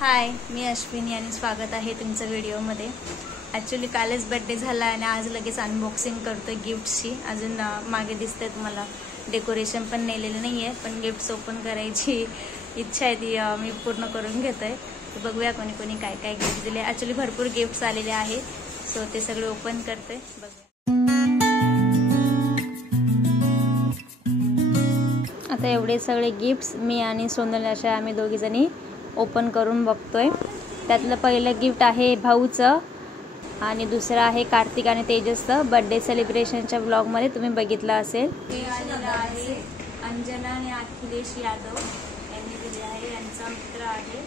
हाय, मी अश्विनी आणि स्वागत आहे तुमचं व्हिडिओमध्ये। ॲक्च्युली कालच बर्थडे झाला आणि आज लगेच अनबॉक्सिंग करतोय गिफ्टची। अजून मागे दिसतंय तुम्हाला डेकोरेशन पण नेलेलं नाही आहे, पण गिफ्ट्स ओपन करायची इच्छा आहे ती मी पूर्ण करून घेतोय। तर बघूया कोणी कोणी काय काय गिफ्ट दिले। ॲक्च्युली भरपूर गिफ्ट्स आलेले आहेत, सो ते सगळे ओपन करतोय, बघूया। आता एवढे सगळे गिफ्ट्स मी आणि सोनल अशा आम्ही दोघीजणी ओपन करून बघतोय। त्यातलं पहिलं गिफ्ट आहे भाऊचं आणि दुसरं आहे कार्तिक आणि तेजसचं बर्थडे सेलिब्रेशनच्या व्लॉगमध्ये तुम्ही बघितलं असेल। हे आलेलं आहे अंजना आणि अखिलेश यादव यांनी दिले आहे, यांचा मित्र आहे,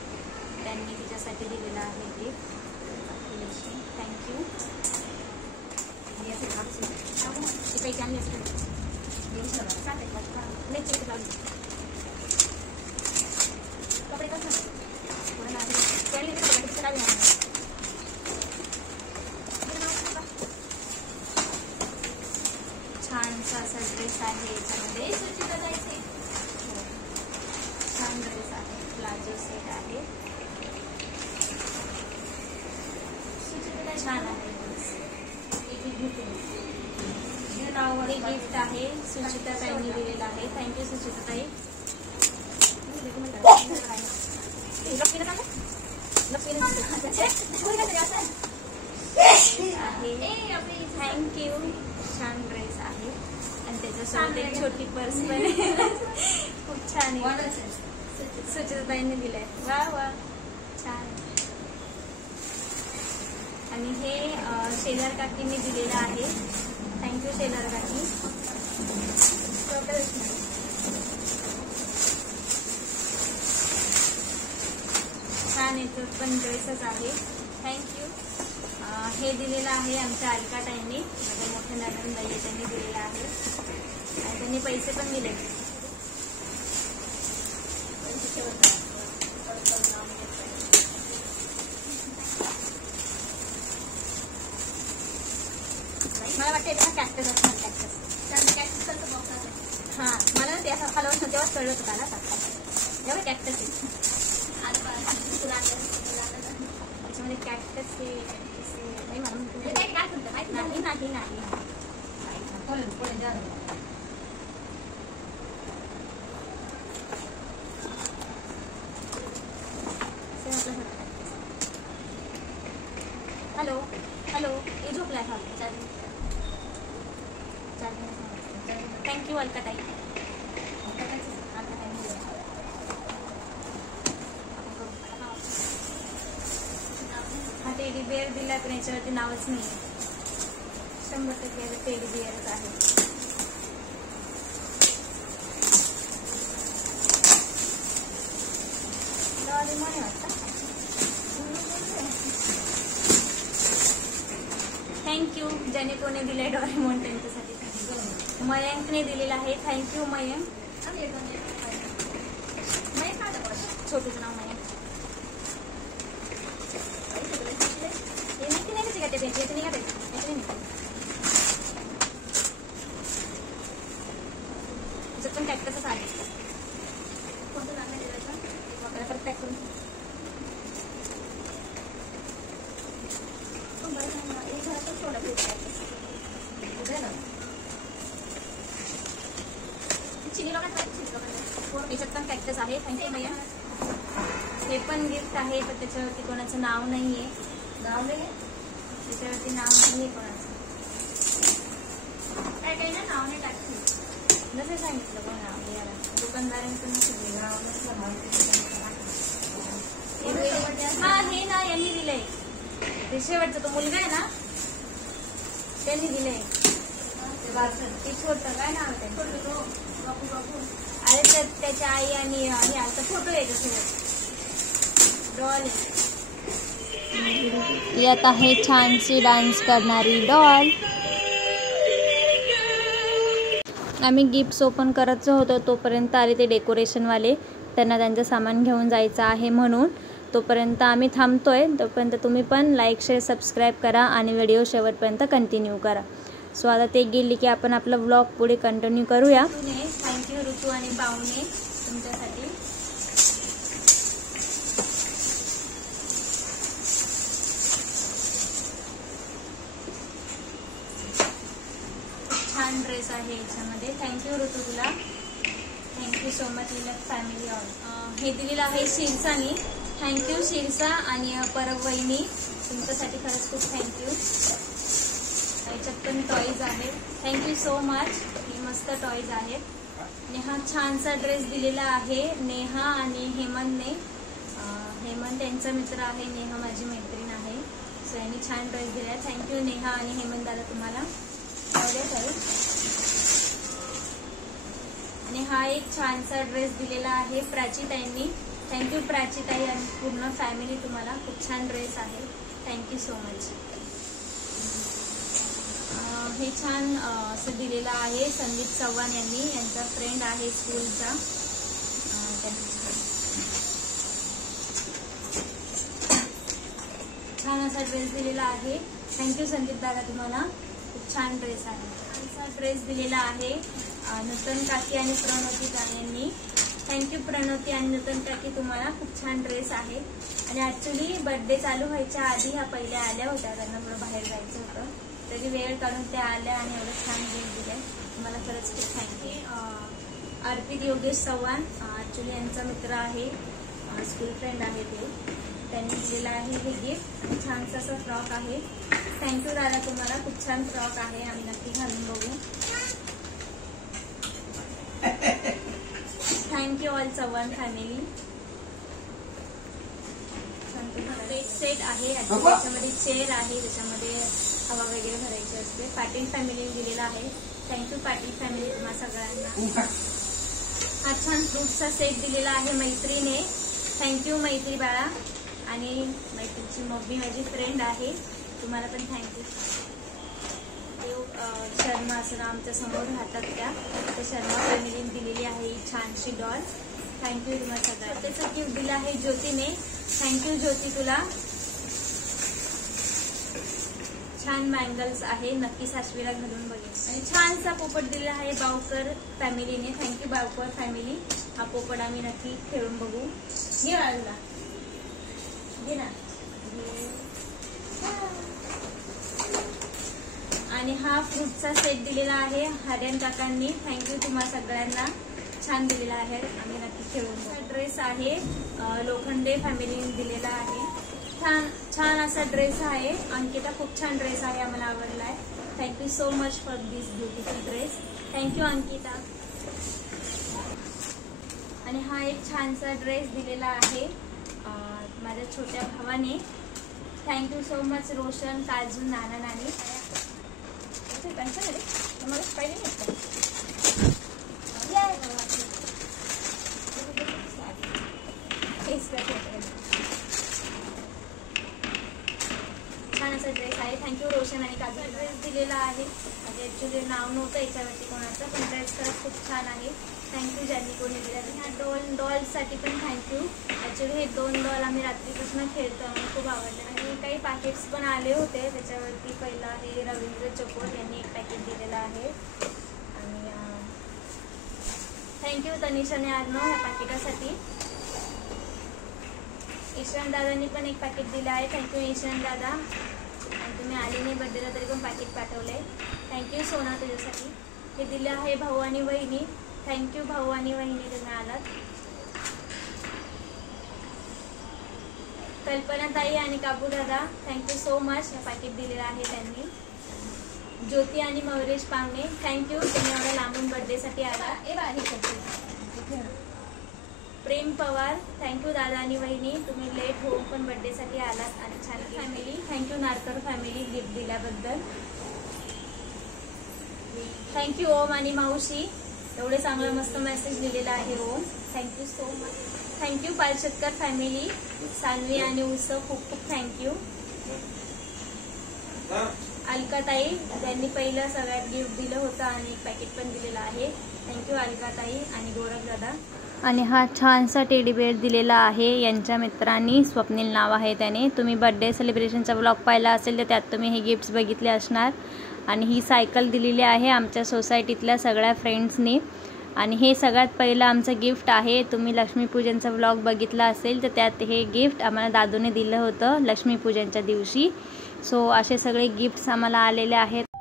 त्यांनी तिच्यासाठी दिलेलं आहे गिफ्ट। अखिलेश, थँक्यू। छानसा असा ड्रेस आहे, छान ड्रेस आहे, प्लाझो सेट आहे, छान आहे। हे गिफ्ट आहे सुचिता ताईंनी दिलेलं आहे, थँक्यू सुचिता ताई। थँक्यू, छान ड्रेस आहे आणि त्याच्यासोबत एक छोटी पर्स पण आहे, खूप छान आहे, सुचिताताईंनी दिलंय, वा वा छान। आणि हे शेलार काकींनी दिलेलं आहे, थँक्यू शेलार काकी। छान येतो पण ड्रेसच आहे, थँक्यू। हे दिलेलं आहे आमच्या अलका ताईंनी, माझ्या मोठ्या नंदनबाई त्यांनी दिलेलं आहे आणि त्यांनी पैसे पण दिले। मला वाटतं कॅक्टस असणार, कॅक्टस हा मला ते असं हलवत नव्हतं तेव्हा कळलं होतं मला जेव्हा कॅक्टस आहे त्याच्यामध्ये कॅक्टस हे नाही नाही नाही नाही हॅलो हॅलो हे झोपलाय हा थँक्यू अलका ताई। हा टेडी बिअर दिला पण याच्यावरती नावच नाही, 100% टेडी बिअरच आहे। थँक्यू, ज्याने कोणी दिले डोरेमोन त्यांच्यासाठी मयंकने दिलेला आहे, थँक्यू मयंक। छोटूचं नाव मयंक, पण कॅक्टसच आहे, कोणतं नाव नाही दिलं परत पॅक करून याच्यात पण कॅक्टस आहे, थँक्यू मैया। हे पण गिफ्ट आहे पण त्याच्यावरती कोणाचं नाव नाहीये, त्याच्यावरती नाव नाहीये कोणाचं, काय काही ना नाव नाही टाकलं, जसं सांगितलं बघ नाव याला दुकानदारांकडून नाव नसलं हा हे ना यांनी दिलंय, ते शेवटचा तो मुलगा आहे ना त्यांनी दिलंय, ते छोटं काय नाव आहे अरे त्याच्या आई आणि आता फोटो आहे डॉल, यात आहे छानशी डान्स करणारी डॉल। आम्ही गिफ्ट्स ओपन करायचं होतं तोपर्यंत आले ते डेकोरेशनवाले, त्यांना त्यांचं सामान घेऊन जायचं आहे म्हणून तोपर्यंत आम्ही थांबतोय। तोपर्यंत तुम्ही पण लाईक शेअर सबस्क्राईब करा आणि व्हिडिओ शेवटपर्यंत कंटिन्यू करा। सो आता ते गेली की आपण आपला व्लॉग पुढे कंटिन्यू करूया। थँक्यू ऋतू आणि पाहुणे तुमच्यासाठी छान ड्रेस आहे याच्यामध्ये. थँक्यू ऋतू तुला. Thank you so much Vilak family all. हे दिलेलं आहे शिरसानी. थँक्यू शिरसा आणि परब वहिनी, तुमच्यासाठी खरंच खूप थँक्यू. याच्यात पण टॉईज आहेत. Thank you so much. हे मस्त टॉईज आहेत. आणि हा छानसा ड्रेस दिलेला आहे नेहा आणि हेमंतने. हेमंत यांचा मित्र आहे, नेहा माझी मैत्रीण आहे. सो यांनी छान ड्रेस दिला. थँक्यू नेहा आणि हेमंत दादा तुम्हाला. आणि हा एक छानसा ड्रेस दिलेला आहे प्राचीताईंनी. थँक्यू प्राचीताई आणि पूर्ण फॅमिली तुम्हाला. खूप छान ड्रेस आहे. Thank you so much. हे छान असं दिलेलं आहे संदीप चव्हाण यांनी. यांचा फ्रेंड आहे स्कूलचा. छान असा ड्रेस दिलेला आहे. थँक्यू संदीप दादा तुम्हाला. खूप छान ड्रेस आहे. छानसा ड्रेस दिलेला आहे नूतन काकी आणि प्रणोती यांनी. थँक्यू प्रणोती आणि नूतन काकी तुम्हाला. खूप छान ड्रेस आहे. आणि ऍक्च्युली बर्थडे चालू व्हायच्या आधी ह्या पहिल्या आल्या होत्या. त्यांना थोडं बाहेर जायचं होतं, तरी वेळ काढून त्या आल्या आणि एवढं छान गिफ्ट दिलंय. तुम्हाला खरंच खूप थँक्यू. अर्पित योगेश चव्हाण ऍक्च्युली यांचा मित्र आहे, स्कूल फ्रेंड आहे ते. त्यांनी दिलेलं आहे हे गिफ्ट. आणि छानसा असा फ्रॉक आहे. थँक्यू दादा तुम्हाला. खूप छान फ्रॉक आहे. आम्ही नक्की घालून बघू. Thank you all Chavan family. एक सेट आहे. त्याच्यामध्ये चेअर आहे, त्याच्यामध्ये हवा वगैरे भरायची असते. पाटील फॅमिली दिलेला आहे. थँक्यू पाटील फॅमिली तुम्हा सगळ्यांना. हा छान फ्रूटचा सेट दिलेला आहे मैत्रीने. थँक्यू मैत्री बाळा. आणि मैत्रीची मम्मी माझी फ्रेंड आहे, तुम्हाला पण थँक्यू. शर्मा असं आमच्या समोर राहतात त्या शर्मा फॅमिलीने दिलेली आहे ही छानशी डॉल. थँक्यू तुम्हाला सगळ्यांना. त्याचं गिफ्ट दिलं आहे ज्योतीने. थँक्यू ज्योती तुला. छान बँगल्स आहे, नक्की सासवीला घालून बघेल. आणि छानसा पोपट दिलेला आहे बावकर फॅमिलीने. Thank you Bavkar family. हा पोपट आम्ही नक्की खेळून बघू. घे बाळूला, घे ना. आणि हा फ्रूटचा सेट दिलेला आहे हरियान काकांनी. थँक्यू तुम्हा सगळ्यांना. छान दिलेला आहे, आम्ही नक्की खेळून. ड्रेस आहे लोखंडे फॅमिलीने दिलेला आहे. छान असा ड्रेस आहे. अंकिता खूप छान ड्रेस आहे, आम्हाला आवडला आहे. Thank you so much for this beautiful dress. Thank you Ankita. आणि हा एक छानसा ड्रेस दिलेला आहे माझ्या छोट्या भावाने. थँक्यू सो मच रोशन, काजू, नाना नानी. छान असा ड्रेस आहे. थँक्यू रोशन आणि काजू. ड्रेस दिलेला आहे. म्हणजे ऍक्च्युली नाव नव्हतं याच्यावरती कोणाचं, पण ड्रेस खरंच खूप छान आहे. थँक्यू ज्यांनी कोणी दिला. ह्या डॉलसाठी पण थँक्यू. ऍक्च्युली हे 2 डॉल आम्ही रात्रीपासून खेळतो, आम्हाला खूप आवडले. आणि काही पॅकेट्स पण आले होते, त्याच्यावरती पहिला आहे रवींद्र चकोर यांनी एक पॅकेट दिलेलं आहे. आणि थँक्यू तनिषा आणि आर्नो ह्या पॅकेटासाठी. ईशान दादांनी पण एक पॅकेट दिलं आहे. थँक्यू ईशान दादा. आणि तुम्ही आले नाही बर्थडेला तरी पण पॅकेट पाठवलंय. थँक्यू सोना तुझ्यासाठी. हे दिले आहे भाऊ आणि वहिनी. थँक्यू भाऊ आणि वहिनी तुम्ही आलात. कल्पना ताई आणि काबू दादा थँक्यू सो मच. हे पॅकेट दिलेलं आहे त्यांनी. ज्योती आणि मौरेश पावणे थँक्यू, तुम्ही एवढ्या लांबून बर्थडेसाठी आला. प्रेम पवार थँक्यू दादा आणि वहिनी, तुम्ही लेट होऊन पण बर्थडेसाठी आलात. आणि छान family thank you Narkar family gift दिल्याबद्दल. थँक्यू ओम आणि मावशी, एवढे चांगला मस्त मेसेज लिहिलेला आहे Om. Thank you so much. Thank you Palshetkar family, Sanvi आणि उत्सव खूप खूप थँक्यू. अलकाताई त्यांनी पहिलं सगळ्यात गिफ्ट दिलं होतं आणि एक पॅकेट पण दिलेलं आहे. थँक्यू अलकाताई आणि गौरव दादा. आणि हा छानसा टेडी बेअर दिलेला आहे यांच्या मित्रांनी, स्वप्नील नाव आहे त्याने. तुम्ही बर्थडे सेलिब्रेशनचा व्लॉग पाहिला असेल तर त्यात तुम्ही हे गिफ्ट्स बघितले असणार. आणि ही सायकल दिलेली आहे आमच्या सोसायटीतल्या सगळ्या फ्रेंड्सनी. आणि हे सगळ्यात पहिलं आमचं गिफ्ट आहे. तुम्ही लक्ष्मीपूजनचा व्लॉग बघितला असेल तर त्यात हे गिफ्ट आम्हाला दादूने दिलं होतं लक्ष्मीपूजनच्या दिवशी. सो असे सगळे गिफ्ट्स आम्हाला आलेले आहेत.